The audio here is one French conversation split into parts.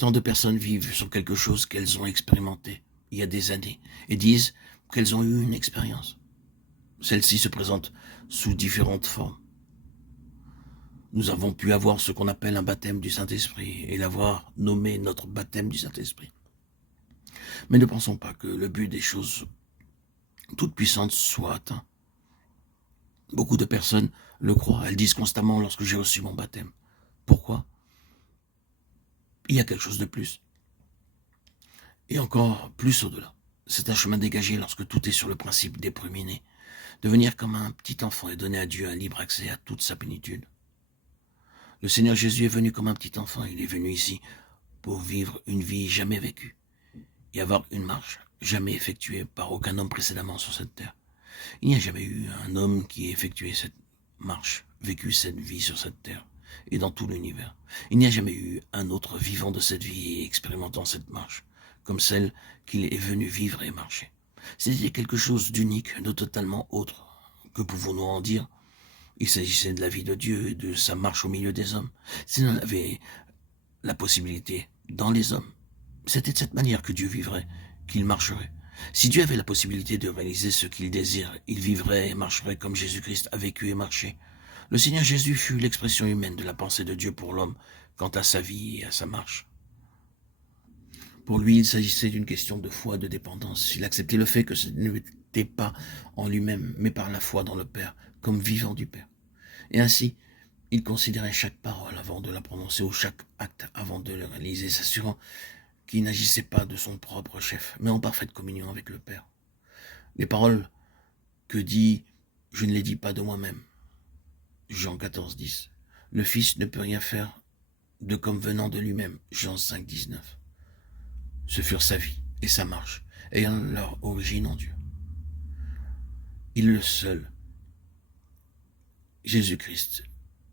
Tant de personnes vivent sur quelque chose qu'elles ont expérimenté il y a des années et disent qu'elles ont eu une expérience. Celle-ci se présente sous différentes formes. Nous avons pu avoir ce qu'on appelle un baptême du Saint-Esprit et l'avoir nommé notre baptême du Saint-Esprit. Mais ne pensons pas que le but des choses toutes puissantes soit atteint. Beaucoup de personnes le croient. Elles disent constamment lorsque j'ai reçu mon baptême. Pourquoi? Il y a quelque chose de plus. Et encore plus au-delà. C'est un chemin dégagé lorsque tout est sur le principe des premiers-nés. Devenir comme un petit enfant et donner à Dieu un libre accès à toute sa plénitude. Le Seigneur Jésus est venu comme un petit enfant. Il est venu ici pour vivre une vie jamais vécue et avoir une marche jamais effectuée par aucun homme précédemment sur cette terre. Il n'y a jamais eu un homme qui ait effectué cette marche, vécu cette vie sur cette terre et dans tout l'univers. Il n'y a jamais eu un autre vivant de cette vie et expérimentant cette marche, comme celle qu'il est venu vivre et marcher. C'était quelque chose d'unique, de totalement autre. Que pouvons-nous en dire? Il s'agissait de la vie de Dieu et de sa marche au milieu des hommes. S'il en avait la possibilité dans les hommes, c'était de cette manière que Dieu vivrait, qu'il marcherait. Si Dieu avait la possibilité de réaliser ce qu'il désire, il vivrait et marcherait comme Jésus-Christ a vécu et marché. Le Seigneur Jésus fut l'expression humaine de la pensée de Dieu pour l'homme quant à sa vie et à sa marche. Pour lui, il s'agissait d'une question de foi, de dépendance. Il acceptait le fait que ce n'était pas en lui-même, mais par la foi dans le Père, comme vivant du Père. Et ainsi, il considérait chaque parole avant de la prononcer ou chaque acte avant de le réaliser, s'assurant qu'il n'agissait pas de son propre chef, mais en parfaite communion avec le Père. Les paroles que dit « Je ne les dis pas de moi-même », Jean 14, 10. Le Fils ne peut rien faire de comme venant de lui-même, Jean 5, 19. Ce furent sa vie et sa marche, ayant leur origine en Dieu. Il est le seul, Jésus-Christ,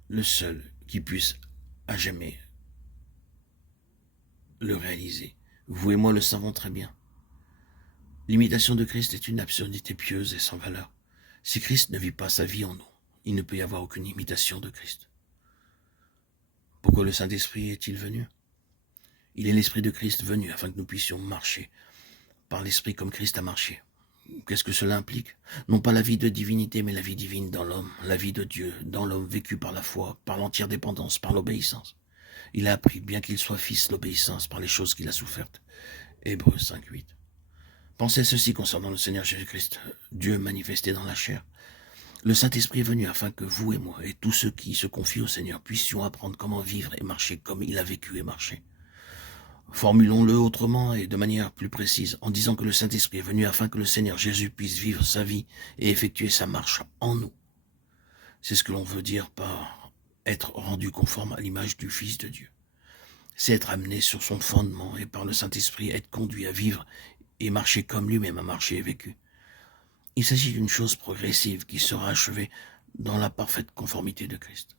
le seul qui puisse à jamais le réaliser. Vous et moi le savons très bien. L'imitation de Christ est une absurdité pieuse et sans valeur. Si Christ ne vit pas sa vie en nous, il ne peut y avoir aucune imitation de Christ. Pourquoi le Saint-Esprit est-il venu? Il est l'Esprit de Christ venu afin que nous puissions marcher par l'Esprit comme Christ a marché. Qu'est-ce que cela implique? Non pas la vie de divinité, mais la vie divine dans l'homme, la vie de Dieu dans l'homme vécue par la foi, par l'entière dépendance, par l'obéissance. Il a appris, bien qu'il soit fils, l'obéissance par les choses qu'il a souffertes. Hébreux 5, 8. Pensez à ceci concernant le Seigneur Jésus-Christ, Dieu manifesté dans la chair. Le Saint-Esprit est venu afin que vous et moi, et tous ceux qui se confient au Seigneur, puissions apprendre comment vivre et marcher comme il a vécu et marché. Formulons-le autrement et de manière plus précise, en disant que le Saint-Esprit est venu afin que le Seigneur Jésus puisse vivre sa vie et effectuer sa marche en nous. C'est ce que l'on veut dire par être rendu conforme à l'image du Fils de Dieu. C'est être amené sur son fondement et par le Saint-Esprit être conduit à vivre et marcher comme lui-même a marché et vécu. Il s'agit d'une chose progressive qui sera achevée dans la parfaite conformité de Christ.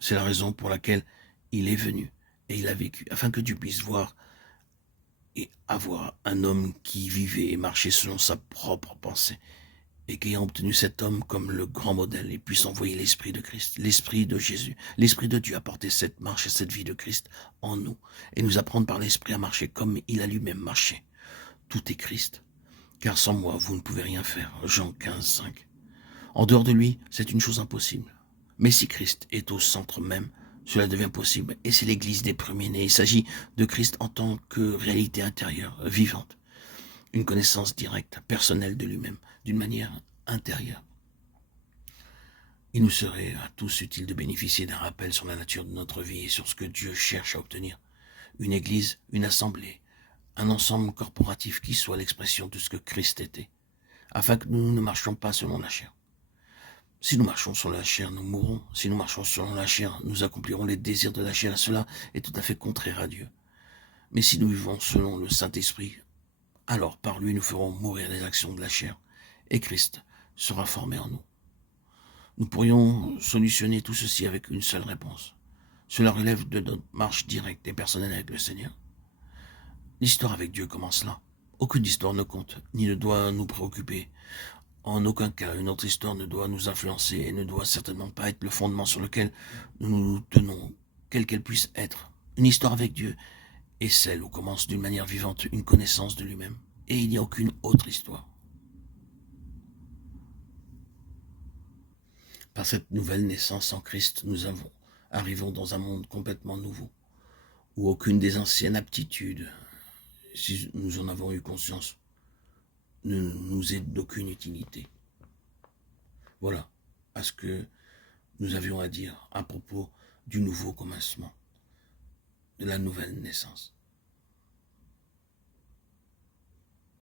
C'est la raison pour laquelle il est venu et il a vécu, afin que Dieu puisse voir et avoir un homme qui vivait et marchait selon sa propre pensée, et qu'ayant obtenu cet homme comme le grand modèle, il puisse envoyer l'Esprit de Christ, l'Esprit de Jésus, l'Esprit de Dieu apporter cette marche et cette vie de Christ en nous, et nous apprendre par l'Esprit à marcher comme il a lui-même marché. Tout est Christ, car sans moi, vous ne pouvez rien faire. Jean 15, 5. En dehors de lui, c'est une chose impossible. Mais si Christ est au centre même, cela devient possible, et c'est l'Église des premiers-nés. Il s'agit de Christ en tant que réalité intérieure, vivante, une connaissance directe, personnelle de lui-même, d'une manière intérieure. Il nous serait à tous utile de bénéficier d'un rappel sur la nature de notre vie et sur ce que Dieu cherche à obtenir. Une Église, une assemblée, un ensemble corporatif qui soit l'expression de ce que Christ était, afin que nous ne marchions pas selon la chair. Si nous marchons sur la chair, nous mourrons. Si nous marchons selon la chair, nous accomplirons les désirs de la chair. Et cela est tout à fait contraire à Dieu. Mais si nous vivons selon le Saint-Esprit, alors par lui nous ferons mourir les actions de la chair. Et Christ sera formé en nous. Nous pourrions solutionner tout ceci avec une seule réponse. Cela relève de notre marche directe et personnelle avec le Seigneur. L'histoire avec Dieu commence là. Aucune histoire ne compte, ni ne doit nous préoccuper. En aucun cas, une autre histoire ne doit nous influencer et ne doit certainement pas être le fondement sur lequel nous nous tenons, quelle qu'elle puisse être. Une histoire avec Dieu est celle où commence d'une manière vivante une connaissance de lui-même, et il n'y a aucune autre histoire. Par cette nouvelle naissance en Christ, arrivons dans un monde complètement nouveau, où aucune des anciennes aptitudes, si nous en avons eu conscience, ne nous est d'aucune utilité. Voilà à ce que nous avions à dire à propos du nouveau commencement, de la nouvelle naissance.